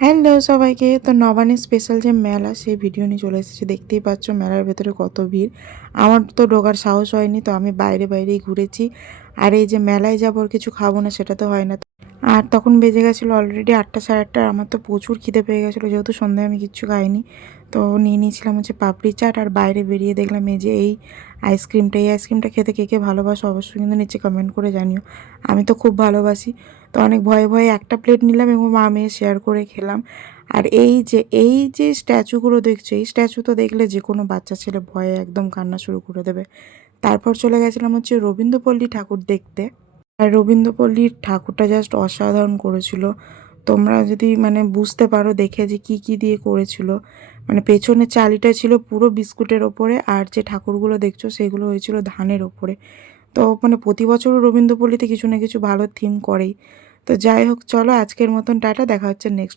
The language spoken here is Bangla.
হ্যালো সবাইকে। তো নবান্নের স্পেশাল যে মেলা সেই ভিডিও নিয়ে চলে এসেছি। দেখতেই পাচ্ছ মেলার ভেতরে কত ভিড়। আমার তো ঢোকার সাহস হয়নি, তো আমি বাইরেই ঘুরেছি। আর এই যে মেলায় যাবো আর কিছু খাবো না সেটা তো হয় না। আর তখন বেজে গেছিলো অলরেডি 8টা সাড়ে 8টা। আমার তো প্রচুর খিদে পেয়ে গেছিলো, যেহেতু সন্ধ্যায় আমি কিচ্ছু খাইনি। তো নিয়ে নিয়েছিলাম হচ্ছে পাপড়ি চাট, আর বাইরে বেরিয়ে দেখলাম এই যে এই আইসক্রিমটা। এই আইসক্রিমটা খেতে কে কে ভালোবাসো অবশ্যই কিন্তু নিচে কমেন্ট করে জানিও। আমি তো খুব ভালোবাসি। তো অনেক ভয়ে ভয়ে একটা প্লেট নিলাম এবং মা মেয়ে শেয়ার করে খেলাম। আর এই যে স্ট্যাচুগুলো দেখছো, এই স্ট্যাচু তো দেখলে যে কোনো বাচ্চা ছেলে ভয়ে একদম কান্না শুরু করে দেবে। তারপর চলে গেছিলাম হচ্ছে রবীন্দ্রপল্লী ঠাকুর দেখতে। আর রবীন্দ্রপল্লীর ঠাকুরটা জাস্ট অসাধারণ করেছিল। তোমরা যদি বুঝতে পারো দেখে যে কি কি দিয়ে করেছিল। পেছনে চালিটা ছিল পুরো বিস্কুটের ওপরে, আর যে ঠাকুরগুলো দেখছো সেগুলো হয়েছিল ধানের ওপরে। তো প্রতি বছরও রবীন্দ্রপল্লীতে কিছু না কিছু ভালো থিম করেই। তো যাই হোক, চলো আজকের মতন টাটা, দেখা হচ্ছে নেক্সট